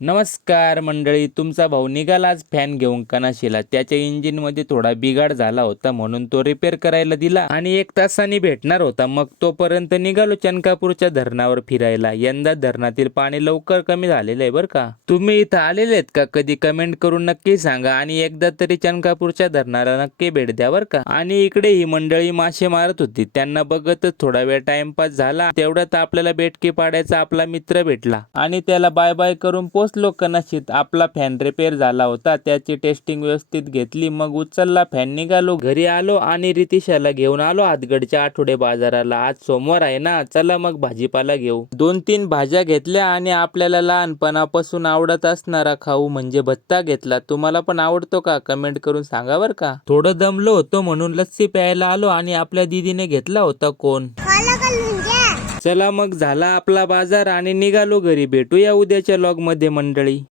नमस्कार मंडळी, तुमचा भाऊ निघाला आज फॅन घेऊन कनाशीला. त्याच्या इंजिन मध्ये थोडा बिघाड झाला होता म्हणून तो रिपेअर करायला दिला आणि 1 तासाने भेटणार होता. मग तोपर्यंत निघालो चनकापूरच्या धरणावर फिरायला. यंदा धरणातील पाणी लवकर कमी झालेलं आहे बरं का. तुम्ही इथं आलेले आहेत का कधी? कमेंट करून नक्की सांगा आणि एकदा तरी चनकापूरच्या धरणाला नक्की भेट द्या बरं का. आणि इकडे ही मंडळी मासे मारत होती, त्यांना बघतच थोडा वेळ टाइमपास झाला. तेवढ्यात आपल्याला बेटकी पाडायचा आपला मित्र भेटला आणि त्याला बाय बाय करून पोचलो कनाशीत. आपला फॅन रिपेअर झाला होता, त्याची टेस्टिंग व्यवस्थित घेतली, मग उचलला फॅन. निघालो घरी आलो आणि रितिशाला घेऊन आलो आदगडच्या आठवडे बाजाराला. आज सोमवार आहे ना, चला मग भाजीपाला घेऊ. 2-3 भाज्या घेतल्या आणि आपल्याला लहानपणापासून आवडत असणारा खाऊ म्हणजे भत्ता घेतला. तुम्हाला पण आवडतो का? कमेंट करून सांगा बर का. थोडं दमलो होतो म्हणून लस्सी प्यायला आलो आणि आपल्या दीदीने घेतला होता कोण. चला मग झाला आपला बाजार आणि निघालो घरी. भेटूया उद्याच्या व्लॉग मध्ये मंडळी.